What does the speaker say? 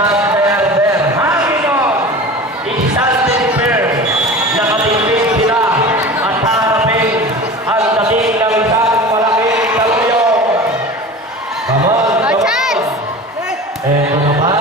partner there. Hanginoon, i-standing firm, nakatingin sila at harapin ang dating ng isang malaking taluyong. Come on, come on. Eto naman.